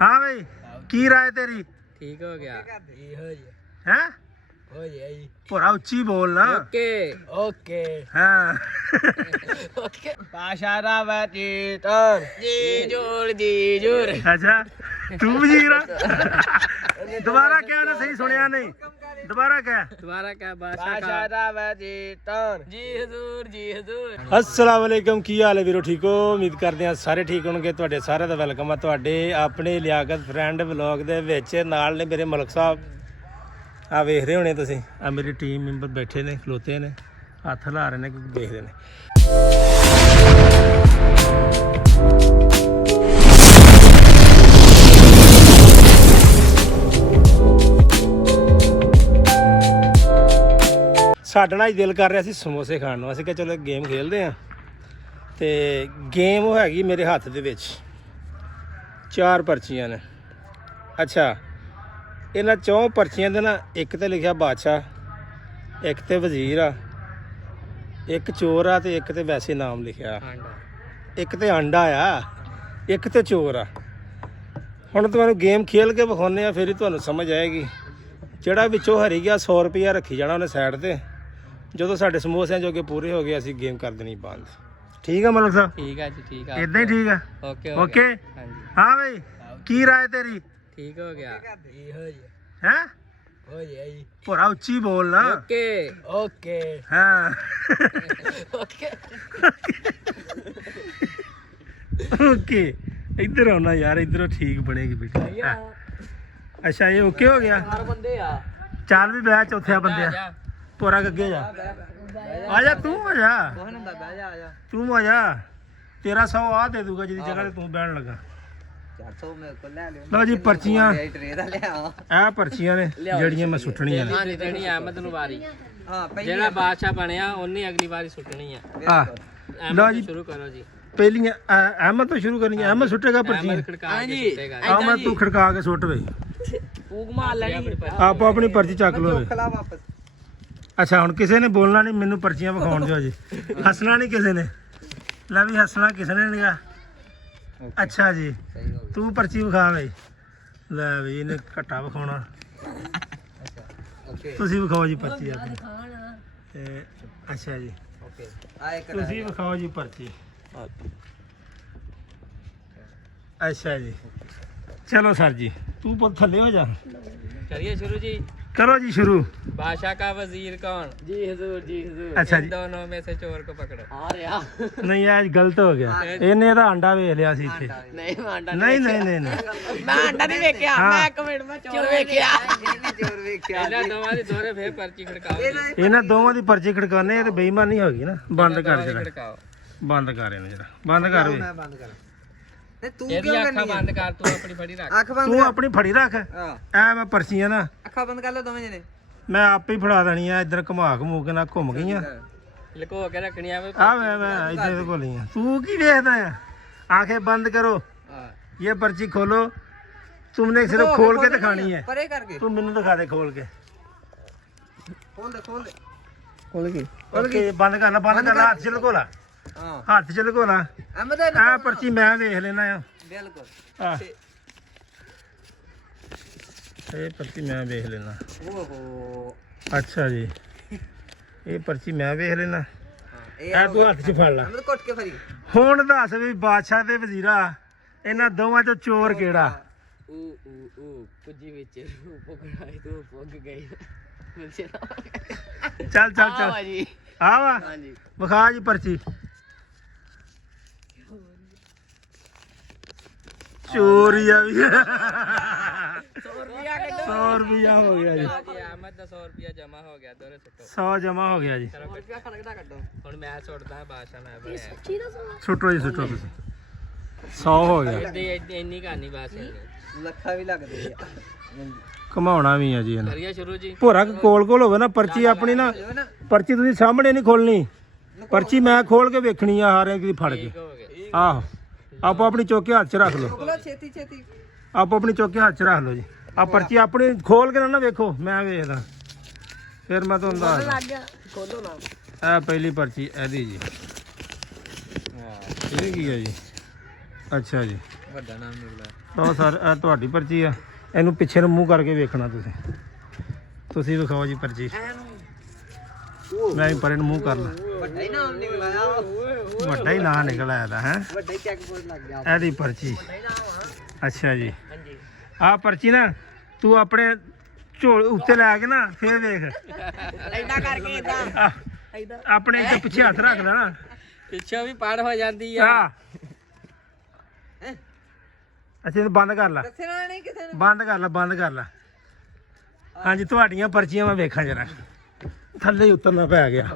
हाँ भाई की राय तेरी? ठीक हो गया हैं? पूरा उच्ची बोलना। ओके ओके हाँ ओके पाशारा बैठीटर जी जोर अच्छा तू भी जी रहा दोबारा क्या ना सही सुनिया नहीं दोबारा क्या पाशारा बैठीटर जी हजूर अस्सलाम वालेकुम की हाल है वीरो ठीक हो उम्मीद करते हैं सारे ठीक होंगे ਤੁਹਾਡੇ ਸਾਰਿਆਂ ਦਾ ਵੈਲਕਮ ਆ ਤੁਹਾਡੇ ਆਪਣੇ ਲਿਆਕਤ ਫਰੈਂਡ ਵਲੌਗ ਦੇ ਵਿੱਚ ਨਾਲ ਨੇ ਮੇਰੇ ਮਲਕ ਸਾਹਿਬ ਆ ਵੇਖਦੇ ਹੋਣੇ ਤੁਸੀਂ ਆ ਮੇਰੀ ਟੀਮ ਮੈਂਬਰ ਬੈਠੇ ਨੇ ਖਲੋਤੇ ਨੇ ਹੱਥ ਹਿਲਾ ਰਹੇ ਨੇ ਕਿਉਂਕਿ ਦੇਖਦੇ ਨੇ ਸਾਡਾ ਨਾ ਦਿਲ ਕਰ ਰਿਹਾ ਸੀ ਸਮੋਸੇ ਖਾਣ ਨੂੰ ਅਸੀਂ ਕਿਹਾ ਚਲੋ ਗੇਮ ਖੇਲਦੇ ਆ ਤੇ ਗੇਮ ਉਹ ਹੈਗੀ ਮੇਰੇ ਹੱਥ ਦੇ ਵਿੱਚ 4 ਪਰਚੀਆਂ ਨੇ ਅੱਛਾ ਇਹਨਾਂ 4 ਪਰਚੀਆਂ ਦੇ ਨਾ ਇੱਕ ਤੇ ਲਿਖਿਆ ਬਾਦਸ਼ਾਹ ਇੱਕ ਤੇ ਵਜ਼ੀਰ ਆ ਇੱਕ ਚੋਰ ਆ ਤੇ ਇੱਕ ਤੇ ਵੈਸੇ ਨਾਮ ਲਿਖਿਆ ਇੱਕ ਤੇ ਆਂਡਾ ਆ ਇੱਕ ਤੇ ਚੋਰ ਆ ਹੁਣ ਤੁਹਾਨੂੰ ਗੇਮ ਖੇਲ ਕੇ ਵਿਖਾਉਂਦੇ ਆ ਫਿਰ ਹੀ ਤੁਹਾਨੂੰ ਸਮਝ ਆਏਗੀ ਜਿਹੜਾ ਵਿੱਚੋਂ ਹਰੀ ਗਿਆ 100 ਰੁਪਇਆ ਰੱਖੀ ਜਾਣਾ ਉਹਨੇ ਸਾਈਡ ਤੇ ਜਦੋਂ ਸਾਡੇ ਸਮੋਸਿਆਂ ਜੋਗੇ ਪੂਰੇ ਹੋ ਗਏ ਅਸੀਂ ਗੇਮ ਕਰ ਦੇਣੀ ਬੰਦ ਠੀਕ ਆ ਮਲਕ ਸਾਹਿਬ ठीक है जी ठीक है ਇਦਾਂ ਹੀ ਠੀਕ ਆ ओके ओके हाँ जी हाँ भाई की राय तेरी? ठीक हो गया हैं? पूरा उच्ची बोलना। ओके ओके हाँ ओके ओके इधर आना यार इधर ठीक बनेगी बेटी हाँ। अच्छा ये ओके हो गया बंदे आ चल भी बैठ चौथे बंदे पूरा अगे जा आजा तू आजा तू आजा तेरा 100 आ दे दूंगा जिस जगह तू बैठन लगा लो जी पर्चियां ए पर्चियां ने जड़ियां मैं सुटनियां ने हाँ जी देनी है अहमद नु वारी जेड़ा बादशाह बनया उन्नी अगली बारी सुटनी है हाँ लो जी शुरू करो जी पहलियां अहमद तो शुरू करनी है अहमद सुटेगा पर्चियां अहमद खड़का के सुटेगा अहमद तू खड़का के सुट भाई फूक मार लेनी आप अपनी पर्ची चक लो वापस अच्छा हुण किसी ने बोलना नहीं मैनू पर्चियां विखाउण दिओ जी हसना नहीं किसी ने लै भी हसना किसी ने नहीं अच्छा जी तू पर्ची विखा भाई लै भी इन्हें घट्टा विखाउणा तुसीं विखाओ जी पर्ची अपनी अच्छा जी तुसीं विखाओ जी पर्ची अच्छा जी चलो सर जी तू थल्ले हो जा करिए शुरू जी करो जी शुरू बादशाह का वजीर कौन जी हजूर अच्छा इन जी दोनों में से चोर को पकड़ो आ रहा नहीं आज गलत हो गया इन्हें दा अंडा वेख लिया सी इत्थे नहीं मैं अंडा नहीं नहीं नहीं नहीं मैं अंडा नहीं वेख्या हाँ। मैं कमेंट में चोर वेख्या ਇਹਨਾਂ ਦੋਵਾਂ ਦੀ ਦੋਰੇ ਫੇਰ ਪਰਚੀ ਖੜਕਾਓ ਜੀ ਇਹਨਾਂ ਦੋਵਾਂ ਦੀ ਪਰਚੀ ਖੜਕਾਣੇ ਇਹ ਤੇ ਬੇਈਮਾਨੀ ਹੋ ਗਈ ਨਾ ਬੰਦ ਕਰ ਜਰਾ ਖੜਕਾਓ ਬੰਦ ਕਰ ਇਹਨੂੰ ਜਰਾ ਬੰਦ ਕਰ ਵੇ मैं बंद कर नहीं तू ਇਹਦੀ ਅੱਖਾਂ ਬੰਦ ਕਰ ਤੂੰ ਆਪਣੀ ਫੜੀ ਰੱਖ ਅੱਖ ਬੰਦ ਤੂੰ ਆਪਣੀ ਫੜੀ ਰੱਖ हां ਐ ਮੈਂ ਪਰਚੀਆਂ ਨਾ ਅੱਖਾਂ ਬੰਦ ਕਰ ਲਓ ਦੋਵੇਂ ਜਣੇ ਮੈਂ ਆਪੇ ਹੀ ਫੜਾ ਦੇਣੀ ਆ ਇੱਧਰ ਘੁਮਾ ਘਮੂ ਕੇ ਨਾ ਘੁੰਮ ਗਈਆਂ ਲੁਕੋ ਕੇ ਰੱਖਣੀ ਆ ਵੇ ਆ ਮੈਂ ਇੱਧਰ ਦੇ ਕੋਲੀਆਂ ਤੂੰ ਕੀ ਵੇਖਦਾ ਆ आंखें बंद करो ये पर्ची खोलो तुमने सिर्फ खोल के दिखानी है परे करके तू मैनू दिखा दे खोल के खोल दे ओके बंद करना हाथ च लकोला हां हाथ च लकोला अहमद आ पर्ची मैं देख लेना आ बिल्कुल आ ये पर्ची मैं देख लेना ओहो अच्छा जी ये पर्ची मैं देख लेना ਇਹ ए तू हाथ च फड़ ला ਅਮਦ ਕੁੱਟ ਕੇ ਫਰੀ ਹੁਣ ਦੱਸ ਵੀ ਬਾਦਸ਼ਾਹ ਤੇ ਵਜ਼ੀਰਾ ਇਹਨਾਂ ਦੋਵਾਂ ਚੋਂ ਚੋਰ ਕਿਹੜਾ ऊ कुजी ਵਿੱਚ ਪਕੜਾਈ ਤੂੰ ਪੁੱਗ ਗਈ ਮੁਝੇ ਚੱਲ ਚੱਲ ਚੱਲ ਜੀ ਆ ਵਾ ਹਾਂਜੀ ਵਿਖਾ ਜੀ ਪਰਚੀ ਚੋਰੀਆ ਵੀ 100 ਰੁਪਿਆ ਕੱਢੋ 100 रुपया हो गया जी ਜੀ ਅਹਿਮਦ ਦਾ 100 ਰੁਪਿਆ ਜਮਾ ਹੋ ਗਿਆ ਦੋਰੇ ਸੁੱਟੋ 100 जमा हो गया जी ਰੁਪਿਆ ਖੜਕਦਾ ਕੱਢੋ ਹੁਣ ਮੈਂ ਸੁੱਟਦਾ ਬਾਦਸ਼ਾਹ ਮੈਂ ਬਣਿਆ ਸੁੱਟੋ ਜੀ ਸੁੱਟੋ ਤੁਸੀਂ 100 ਹੋ ਗਿਆ ਇਹਦੀ ਇੰਨੀ ਕਹਾਣੀ ਬਾਸ ਲੱਖਾਂ ਵੀ ਲੱਗਦੇ ਆ ਘਮਾਉਣਾ ਵੀ ਆ ਜੀ ਇਹਨੂੰ ਕਰੀਏ ਸ਼ੁਰੂ ਜੀ ਭੋਰਾ ਕੋਲ ਕੋਲ ਹੋਵੇ ਨਾ ਪਰਚੀ ਆਪਣੀ ਨਾ ਪਰਚੀ ਤੁਸੀਂ ਸਾਹਮਣੇ ਨਹੀਂ ਖੋਲਣੀ ਪਰਚੀ ਮੈਂ ਖੋਲ ਕੇ ਵੇਖਣੀ ਆ ਹਾਰੇ ਦੀ ਫੜ ਕੇ ਹੋ ਗਏ ਆਹੋ ਆਪੋ ਆਪਣੀ ਚੌਕੇ ਹੱਥ 'ਚ ਰੱਖ ਲਓ ਬੋਲੋ ਛੇਤੀ ਛੇਤੀ ਆਪੋ ਆਪਣੀ ਚੌਕੇ ਹੱਥ 'ਚ ਰੱਖ ਲਓ ਜੀ ਆ ਪਰਚੀ ਆਪਣੀ ਖੋਲ ਕੇ ਨਾ ਵੇਖੋ ਮੈਂ ਵੇਖਦਾ ਫਿਰ ਮੈਂ ਤੁਹਾਨੂੰ ਦੱਸਦਾ ਗਿਆ ਖੋਲੋ ਨਾ ਇਹ ਪਹਿਲੀ ਪਰਚੀ ਇਹਦੀ ਜੀ ਇਹ ਕੀ ਹੈ ਜੀ ਅੱਛਾ ਜੀ ਵੱਡਾ ਨਾਮ ਨਿਕਲਿਆ ਲਓ ਸਰ ਇਹ ਤੁਹਾਡੀ ਪਰਚੀ ਆ। ਇਹਨੂੰ ਪਿੱਛੇ ਨੂੰ ਮੂੰਹ ਕਰਕੇ ਵੇਖਣਾ ਤੁਸੀਂ ਵਿਖਾਓ ਜੀ ਪਰਚੀ। ਮੈਂ ਵੀ ਪਰੇ ਨੂੰ ਮੂੰਹ ਕਰ ਲਾ। ਵੱਡਾ ਹੀ ਨਾਮ ਨਿਕਲਿਆ ਵੱਡਾ ਹੀ ਨਾਂ ਨਿਕਲ ਆਇਆ ਦਾ ਹੈ। ਵੱਡਾ ਹੀ ਚੈੱਕ ਬੋਰਡ ਲੱਗ ਗਿਆ ਇਹਦੀ ਪਰਚੀ। ਅੱਛਾ ਜੀ ਹਾਂਜੀ ਆਹ ਪਰਚੀ ਨਾ ਤੂੰ ਆਪਣੇ ਝੋਲ ਉੱਤੇ ਲੈ ਕੇ ਨਾ ਫੇਰ ਵੇਖ। ਐਦਾਂ ਕਰਕੇ ਇਦਾਂ ਆਹ, ਆਪਣੇ ਇੱਥੇ ਪਿੱਛੇ ਹੱਥ ਰੱਖ ਲੈਣਾ। ਪਿੱਛੋਂ ਵੀ ਪੜ ਹੋ ਜਾਂਦੀ ਆ। ਆ ਅੱਛਾ ਇਹਨੂੰ ਬੰਦ ਕਰ ਲੈ। ਦੱਸਣਾ ਨਹੀਂ ਕਿਸੇ ਨੂੰ ਬੰਦ ਕਰ ਲੈ। ਹਾਂਜੀ ਤੁਹਾਡੀਆਂ ਪਰਚੀਆਂ ਮੈਂ ਵੇਖਾਂ ਜਰਾ। ਥੱਲੇ ਹੀ ਉਤਰਨਾ ਪੈ ਗਿਆ।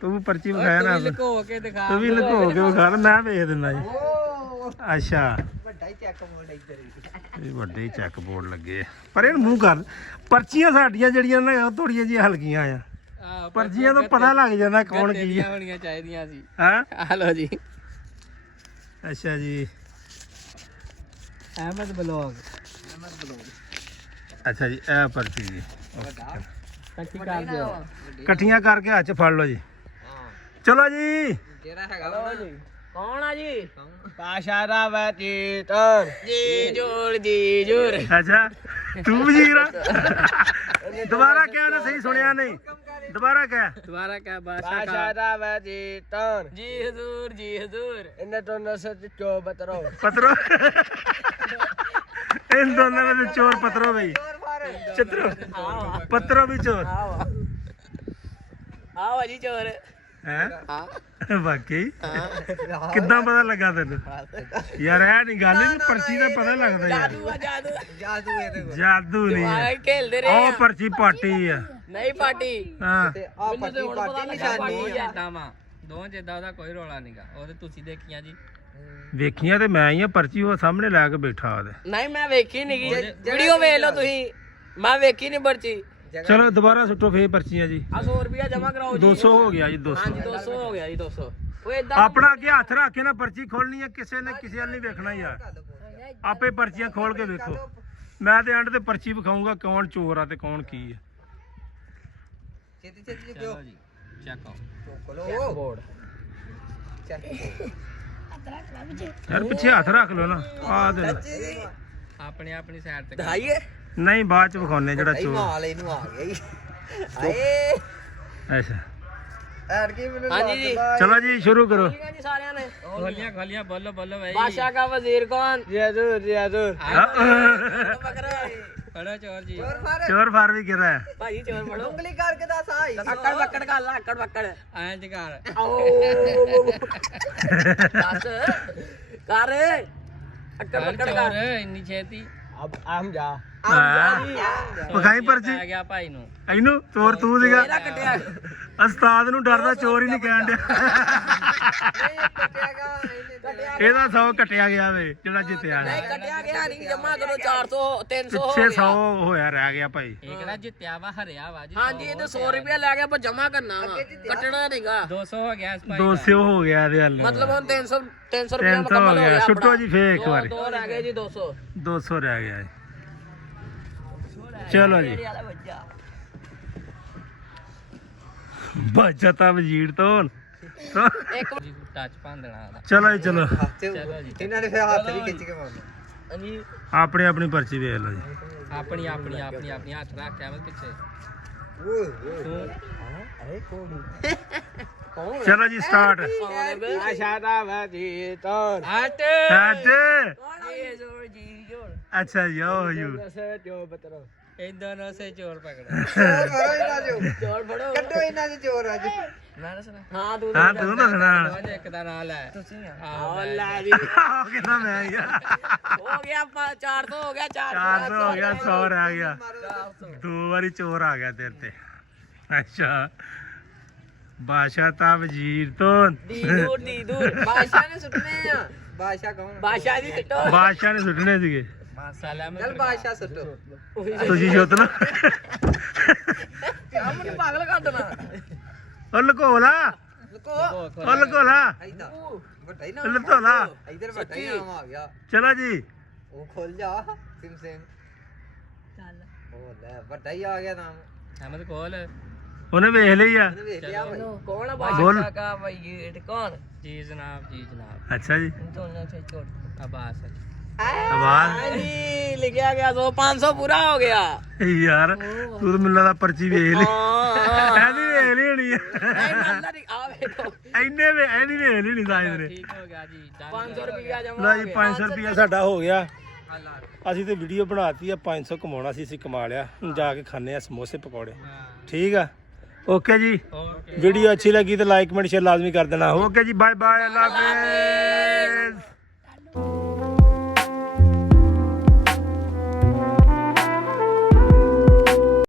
ਤੂੰ ਵੀ ਪਰਚੀ ਵਿਖਾਇਆ ਨਾ। ਲੁਕੋ ਕੇ ਦਿਖਾ। ਤੂੰ ਵੀ ਲੁਕੋ ਕੇ ਵਿਖਾ ਲੈ ਮੈਂ ਵੇਖ ਦਿੰਦਾ ਜੀ। ਅੱਛਾ ਵੱਡਾ ਹੀ ਚੈੱਕ ਬੋਰਡ ਇੱਧਰ ਇਹ ਵੱਡੇ ਹੀ ਚੈੱਕ ਬੋਰਡ ਲੱਗੇ ਆ। ਪਰ ਇਹਨੂੰ ਮੂੰਹ ਕਰ। ਪਰਚੀਆਂ ਸਾਡੀਆਂ ਜਿਹੜੀਆਂ ਨਾ ਥੋੜੀਆਂ ਜਿਹੀਆਂ ਹਲਕੀਆਂ ਆ। ਆਹ, ਪਰਚੀਆਂ ਤੋਂ ਪਤਾ ਲੱਗ ਜਾਂਦਾ ਕੌਣ ਕੀ ਤੇਰੀਆਂ ਹੈ। ਹੋਣੀਆਂ ਚਾਹੀਦੀਆਂ ਸੀ। ਹਾਂ ਆ ਲੋ ਜੀ ਅੱਛਾ ਜੀ ਅਹਿਮਦ ਬਲੌਗ ਅੱਛਾ ਜੀ ਇਹ ਪਰਚੀ ਜੀ ਕੱਚੀ ਕਰ ਦਿਓ। ਇਕੱਠੀਆਂ ਕਰਕੇ ਹੱਥ 'ਚ ਫੜ ਲਓ ਜੀ। ਹਾਂ ਚਲੋ ਜੀ ਜਿਹੜਾ ਹੈਗਾ ਕੌਣ ਆ ਜੀ? ਪਾਸ਼ਾ ਦਾ ਵਤੀਤਰ ਜੀ ਜੋਰ ਅੱਛਾ ਤੂੰ ਵਜ਼ੀਰ ਆ। ਦੁਬਾਰਾ ਕਹਿ ਨਾ ਸਹੀ ਸੁਣਿਆ ਨਹੀਂ। ਦੁਬਾਰਾ ਕਹਿ। ਦੁਬਾਰਾ ਕਹ ਪਾਸ਼ਾ ਬਾਦਸ਼ਾਹ ਦਾ ਵਤੀਤਰ ਜੀ ਹਜ਼ੂਰ ਇਹਨਾਂ ਤੋਂ ਨਸਤ ਚੋ ਬਤਰੋ ਪਤਰੋ इन दोनों में से चोर पत्रो भाई चित्रो पत्रो भी चोर ਆਓ ਜੀ ਚੋਰ। है ਹਾਂ वाकई कितना पता लगा तेन यार है नहीं गल नहीं पर्ची का पता लगता यार ਜਾਦੂ ਆ ਜਾਦੂ। ਜਾਦੂ ਇਹਦੇ ਕੋਲ जादू नहीं है ਆਏ ਖੇਲਦੇ ਰਹੇ ओ ਆ। पर्ची पाटी है ਨਹੀਂ ਪਾਟੀ हाँ ਤੇ ਆ ਪੱਟੀ ਪਾਟੀ ਨਿਸ਼ਾਨੀ ਆ ਜਿੱਦਾਂ ਵਾ ਦੋ ਜਿੱਦਾਂ ਉਹਦਾ ਕੋਈ ਰੋਲਾ ਨਹੀਂਗਾ। ਉਹ ਤੇ ਤੁਸੀਂ ਦੇਖੀਆਂ ਜੀ। ਵੇਖੀਆਂ ਤੇ ਮੈਂ ਹੀ ਆ पर्ची ਉਹ ਸਾਹਮਣੇ ਲੈ ਕੇ ਬੈਠਾ ਉਹਦੇ ਨਹੀਂ ਮੈਂ ਵੇਖੀ ਨਹੀਂ ਗਈ। ਵੀਡੀਓ ਵੇਖ ਲਓ ਤੁਸੀਂ। ਮੈਂ ਵੇਖੀ ਨਹੀਂ ਪਰਚੀ। चलो दोबारा सुटो फिर पर्चियां जी ਆ 100 ਰੁਪਿਆ ਜਮਾ ਕਰਾਓ ਜੀ। 200 हो गया जी 200 ਹਾਂਜੀ 200 ਹੋ ਗਿਆ ਜੀ 200। ਉਹ ਇਦਾਂ अपना अगे हथ रख के ना पर्ची खोलनी है किसी ने किसी वाल नहीं देखना यार आपे पर्चियां खोल के देखो मैं ते एंड ते पर्ची विखाऊंगा कौन चोर आ ते कौन की है ਛੇਤੀ ਛੇਤੀ ਚਲੋ ਜੀ ਚੈੱਕ ਕੋਲੋ ਬੋਰਡ। यार पीछे हथ रख लो ना आ दे ਆਪਣੇ ਆਪਣੀ ਸਾਈਡ ਤੇ ਦਿਖਾਈਏ नहीं बाद च विखाने जेड़ा चोर ਮਾਲ ਇਹਨੂੰ ਆ ਗਿਆ ਜੀ ਹਾਏ अच्छा ਐਡ ਕੀ ਮੈਨੂੰ ਹਾਂਜੀ ਜੀ। चलो जी शुरू करो ਠੀਕ ਹੈ ਜੀ ਸਾਰਿਆਂ ਨੇ। ਖੋਲੀਆਂ ਖੋਲੀਆਂ ਬੋਲੋ ਬੋਲੋ ਭਾਈ। ਬਾਦਸ਼ਾਹ ਦਾ ਵਜ਼ੀਰ ਕੌਣ? ਰਿਆਜ਼ੂਰ ਫੜੋ ਚੋਰ ਜੀ। चोर फार भी गिरा है ਭਾਜੀ ਚੋਰ ਫੜੋ। ਉਂਗਲੀ ਕਰਕੇ ਦੱਸ ਆਈ ਅੱਕੜ ਬੱਕੜ ਕਰ ਲਾ ਅੱਕੜ ਬੱਕੜ। ਐਂ ਜਗਾਰ। ਦੱਸ ਕਰ ਅੱਕੜ ਬੱਕੜ ਕਰ। ਇੰਨੀ ਛੇਤੀ ਅਬ ਆਮ ਜਾ ਵਿਖਾਈ पर्ची ਆ ਗਿਆ ਭਾਈ ਨੂੰ। ਇਹਨੂੰ ਚੋਰ ਤੂੰ ਸੀਗਾ ਇਹਦਾ ਕੱਟਿਆ। ਉਸਤਾਦ ਨੂੰ ਡਰਦਾ ਚੋਰ ਹੀ ਨਹੀਂ ਕਹਿਣ ਡਿਆ ਇਹਦਾ 100 ਕੱਟਿਆ ਗਿਆ ਵੇ ਜਿਹੜਾ ਜਿੱਤਿਆ ਨਹੀਂ ਕੱਟਿਆ ਗਿਆ ਨਹੀਂ। ਜਮਾ ਕਰੋ 400 300 ਹੋ ਪਿੱਛੇ 100 ਗਿਆ। ਹੋਇਆ ਰਹਿ ਗਿਆ ਭਾਈ ਇਹ ਕਿਹੜਾ ਜਿੱਤਿਆ ਵਾ ਹਰਿਆ ਵਾ ਜੀ। ਹਾਂਜੀ ਇਹ ਤਾਂ 100 ਰੁਪਇਆ ਲੈ ਗਿਆ ਪਰ ਜਮਾ ਕਰਨਾ ਵਾ ਕੱਟਣਾ ਨਹੀਂਗਾ। 200 ਹੋ ਗਿਆ ਇਸ ਭਾਈ 200 ਹੋ ਗਿਆ ਇਹਦੇ ਹੱਲ ਮਤਲਬ ਹੁਣ 300 ਰੁਪਇਆ 300 ਹੋ ਮੁਕੰਮਲ ਹੋ ਗਿਆ ਗਿਆ। ਛੁੱਟੋ ਜੀ ਫੇਰ ਇੱਕ ਵਾਰੀ ਦੋ ਰਹਿ ਗਏ ਜੀ 200। 200 ਰਹਿ ਗਿਆ ਜੀ ਚਲੋ ਜੀ ਬਚਤਾ ਵਜੀਰ ਤੋਂ ਇੱਕ ਜੀ ਟੱਚ ਭਾਂਦਣਾ ਦਾ। ਚਲੋ ਜੀ ਚਲੋ ਚਲੋ ਜੀ ਇਹਨਾਂ ਨੇ ਫਿਰ ਹੱਥ ਵੀ ਖਿੱਚ ਕੇ ਮਾਰਨਾ ਹਾਂਜੀ ਆਪਣੀ ਆਪਣੀ ਪਰਚੀ ਵੇਖ ਲਓ ਜੀ ਆਪਣੀ ਆਪਣੀ ਆਪਣੀ ਆਪਣੀ ਹੱਥ ਰੱਖ ਕੇ ਆਵੇਂ ਪਿੱਛੇ। ਤੂੰ ਅਰੇ ਕੋਣ ਚਲੋ ਜੀ ਸਟਾਰਟ ਆਸ਼ਾ ਦਾ ਵਤੀਤਰ ਹਟ ਹੱਟ ਜੀ ਜੋਰ ਜੀ ਜੋਰ। ਅੱਛਾ ਯੋ ਯੂ ਨਸਤ ਚੋ ਬਤਰੋ ਇਹ ਦੋਨੋਂ ਸੇ ਚੋਰ ਪਕੜ। ਚੋਰ ਫੜੋ ਇਹਨਾਂ ਜੋ ਚੋਰ ਫੜੋ। ਕੱਢੋ ਇਹਨਾਂ ਦੇ ਚੋਰ ਅੱਜ ਮੈਂ ਦੱਸਣਾ। ਹਾਂ ਤੂੰ ਹਾਂ ਤੂੰ ਦੱਸਣਾ ਅੱਜ ਇੱਕ ਦਾ ਨਾਂ ਲੈ। ਤੁਸੀਂ ਆਹ ਲੈ ਜੀ। ਆਹ ਕਿੰਨਾ ਮੈਂ ਗਿਆ ਹੋ ਗਿਆ 400 ਹੋ ਗਿਆ 400 ਹੋ ਗਿਆ 100 ਰਹਿ ਗਿਆ ਦੋ ਵਾਰੀ ਚੋਰ ਆ ਗਿਆ ਤੇਰੇ ਤੇ ਅੱਛਾ ਬਾਦਸ਼ਾਹ ਤਾਂ ਵਜ਼ੀਰ ਤੋਂ ਦੀ ਦੂਰ ਬਾਦਸ਼ਾਹ ਨੇ ਸੁੱਟਨੇ ਆ। ਬਾਦਸ਼ਾਹ ਕੌਣ ਬਾਦਸ਼ਾਹ ਦੀ ਸਿੱਟੋ। ਬਾਦਸ਼ਾਹ ਨੇ ਸੁੱਟਣੇ ਸੀਗੇ ਸਲਾਮ ਚੱਲ ਬਾਦਸ਼ਾਹ ਸੁੱਟੋ ਤੁਸੀਂ ਜੋਤਨਾ ਸਾਹਮਣੇ ਪਾਗਲ ਕਰ ਦੇਣਾ। ਉਹ ਲਕੋਲਾ ਲੁਕੋ ਉਹ ਲਕੋਲਾ ਐਦਾਂ ਵੱਡਾ ਹੀ ਨਾ ਲਤੋਲਾ ਇਧਰ ਵੱਡਾ ਹੀ ਨਾਮ ਆ ਗਿਆ ਚਲੋ ਜੀ ਉਹ ਖੋਲ ਜਾ ਸਿਮ ਸਿਮ ਚੱਲ ਉਹ ਲੈ ਵੱਡਾ ਹੀ ਆ ਗਿਆ ਨਾਮ ਅਹਿਮਦ ਕੋਲ ਉਹਨੇ ਵੇਖ ਲਈ ਆ ਕੌਣ ਆ ਬੋਲ का भाई ये कौन ਜੀ ਜਨਾਬ ਅੱਛਾ ਜੀ दोनों से छोड़ ਅਬਾਸ ਆਵਾਜ਼ ਜੀ ਲਿਖਿਆ ਗਿਆ 500 ਪੂਰਾ ਹੋ ਗਿਆ ਯਾਰ ਤੂੰ ਤਾਂ ਮੈਨੂੰ ਲੱਗਦਾ ਪਰਚੀ ਵੇਖ ਲਈ ਇਹਦੀ ਵੇਖ ਲਈ ਹੋਣੀ ਆ ਆ ਵੇਖੋ ਇੰਨੇ ਵੇ ਇਹਦੀ ਵੇਖ ਲਈ ਨਹੀਂ ਸਾਇਦ ਨੇ ਠੀਕ ਹੋ ਗਿਆ ਜੀ 500 ਰੁਪਿਆ ਜਮਾ ਲਓ ਜੀ 500 ਰੁਪਿਆ ਸਾਡਾ ਹੋ ਗਿਆ ਅਸੀਂ ਤੇ ਵੀਡੀਓ ਬਣਾਤੀ ਆ 500 ਕਮਾਉਣਾ ਸੀ ਅਸੀਂ ਕਮਾ ਲਿਆ ਹੁਣ ਜਾ ਕੇ ਖਾਣੇ ਆ ਸਮੋਸੇ ਪਕੌੜੇ ਠੀਕ ਆ ਓਕੇ ਜੀ ਵੀਡੀਓ ਅੱਛੀ ਲੱਗੀ ਤਾਂ ਲਾਈਕ ਕਮੈਂਟ ਸ਼ੇਅਰ ਲਾਜ਼ਮੀ ਕਰ ਦੇਣਾ ਓਕੇ ਜੀ ਬਾਏ ਬਾਏ ਅੱਲਾ ਹਾਫਿਜ਼